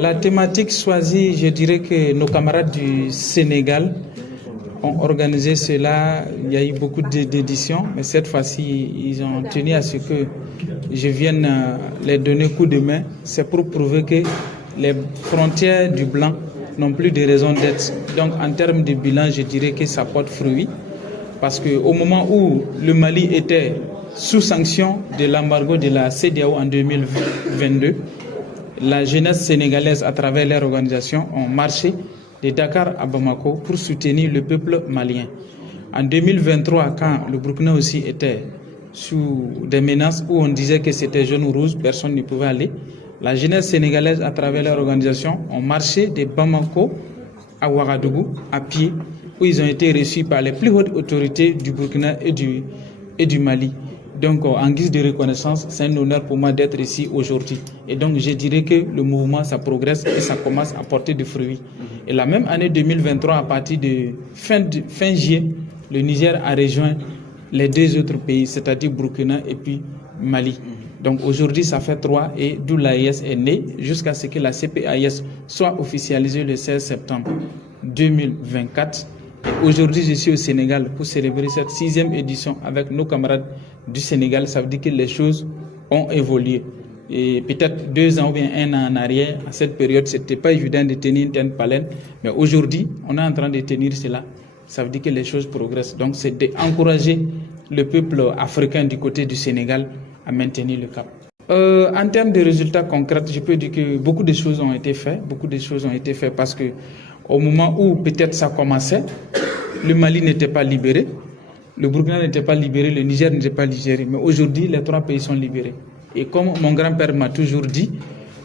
La thématique choisie, je dirais que nos camarades du Sénégal ont organisé cela. Il y a eu beaucoup d'éditions, mais cette fois-ci, ils ont tenu à ce que je vienne les donner coup de main. C'est pour prouver que les frontières du blanc n'ont plus de raison d'être. Donc, en termes de bilan, je dirais que ça porte fruit. Parce qu'au moment où le Mali était sous sanction de l'embargo de la CEDEAO en 2022, la jeunesse sénégalaise, à travers leur organisation, ont marché de Dakar à Bamako pour soutenir le peuple malien. En 2023, quand le Burkina aussi était sous des menaces où on disait que c'était jaune ou rouge, personne ne pouvait aller, la jeunesse sénégalaise, à travers leur organisation, ont marché de Bamako à Ouagadougou à pied, où ils ont été reçus par les plus hautes autorités du Burkina et du Mali. Donc, en guise de reconnaissance, c'est un honneur pour moi d'être ici aujourd'hui. Et donc, je dirais que le mouvement, ça progresse et ça commence à porter des fruits. Et la même année 2023, à partir de fin juillet, le Niger a rejoint les deux autres pays, c'est-à-dire Burkina et puis Mali. Donc, aujourd'hui, ça fait 3 et d'où l'AES est né jusqu'à ce que la CPAES soit officialisée le 16 septembre 2024. Aujourd'hui, je suis au Sénégal pour célébrer cette 6e édition avec nos camarades du Sénégal. Ça veut dire que les choses ont évolué. Et peut-être 2 ans ou bien 1 an en arrière, à cette période, ce n'était pas évident de tenir une telle palette. Mais aujourd'hui, on est en train de tenir cela. Ça veut dire que les choses progressent. Donc, c'est d'encourager le peuple africain du côté du Sénégal à maintenir le cap. En termes de résultats concrets, je peux dire que beaucoup de choses ont été faites. Beaucoup de choses ont été faites parce que au moment où peut-être ça commençait, le Mali n'était pas libéré, le Burkina n'était pas libéré, le Niger n'était pas libéré. Mais aujourd'hui, les 3 pays sont libérés. Et comme mon grand-père m'a toujours dit,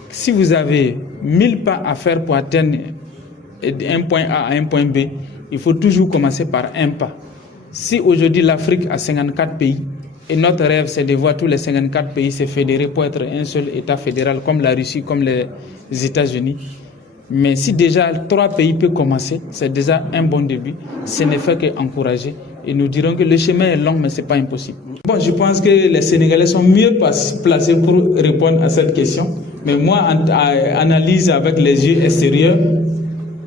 si vous avez 1000 pas à faire pour atteindre un point A à un point B, il faut toujours commencer par un pas. Si aujourd'hui l'Afrique a 54 pays, et notre rêve c'est de voir tous les 54 pays se fédérer pour être un seul État fédéral comme la Russie, comme les États-Unis. Mais si déjà 3 pays peuvent commencer, c'est déjà un bon début. Ce n'est fait qu'encourager. Et nous dirons que le chemin est long, mais ce n'est pas impossible. Bon, je pense que les Sénégalais sont mieux placés pour répondre à cette question. Mais moi, en analyse avec les yeux extérieurs,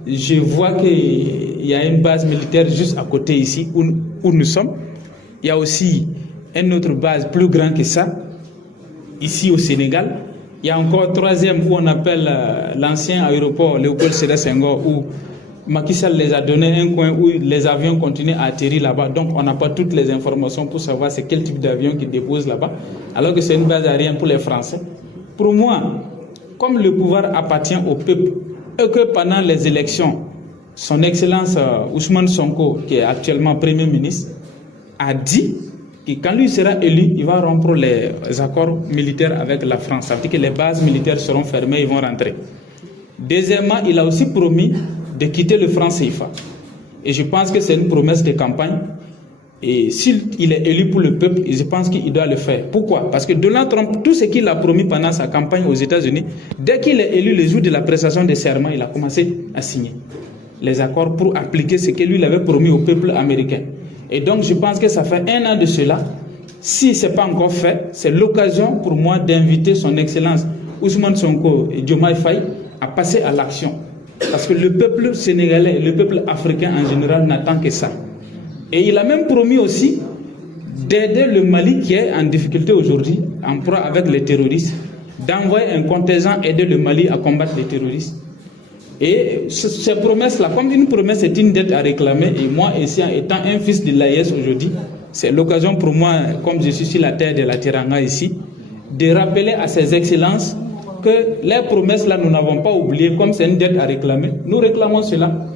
je vois qu'il y a une base militaire juste à côté ici, où nous sommes. Il y a aussi une autre base plus grande que ça, ici au Sénégal. Il y a encore 3e où on appelle l'ancien aéroport Léopold Sédar Senghor, où Macky Sall les a donné un coin où les avions continuent à atterrir là-bas. Donc on n'a pas toutes les informations pour savoir c'est quel type d'avion qui dépose là-bas, alors que c'est une base aérienne pour les Français. Pour moi, comme le pouvoir appartient au peuple, et que pendant les élections, son Excellence Ousmane Sonko, qui est actuellement Premier ministre, a dit que quand lui sera élu, il va rompre les accords militaires avec la France. Ça veut dire que les bases militaires seront fermées, ils vont rentrer. Deuxièmement, il a aussi promis de quitter le franc CFA. Et je pense que c'est une promesse de campagne. Et s'il est élu pour le peuple, je pense qu'il doit le faire. Pourquoi? Parce que Donald Trump, tout ce qu'il a promis pendant sa campagne aux États-Unis, dès qu'il est élu le jour de la prestation des serments, il a commencé à signer les accords pour appliquer ce que lui avait promis au peuple américain. Et donc, je pense que ça fait 1 an de cela. Si ce n'est pas encore fait, c'est l'occasion pour moi d'inviter son Excellence Ousmane Sonko et Diomaye Faye à passer à l'action. Parce que le peuple sénégalais et le peuple africain en général n'attend que ça. Et il a même promis aussi d'aider le Mali qui est en difficulté aujourd'hui, en proie avec les terroristes, d'envoyer un contingent aider le Mali à combattre les terroristes. Et ces promesses-là, comme une promesse est une dette à réclamer, et moi, étant un fils de l'AES aujourd'hui, c'est l'occasion pour moi, comme je suis sur la terre de la Teranga ici, de rappeler à ses excellences que les promesses-là, nous n'avons pas oublié, comme c'est une dette à réclamer, nous réclamons cela.